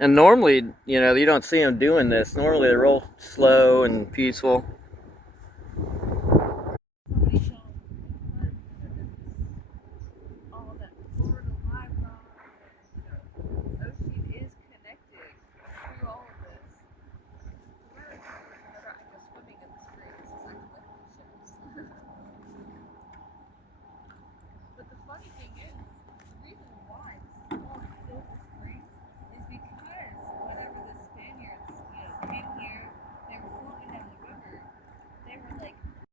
And normally, you know, you don't see them doing this. Normally they're real slow and peaceful. Somebody showed me all that Florida livestock and ocean is connected through all of this. Where whenever I go swimming in the streets, is I collect these ships. But the funny thing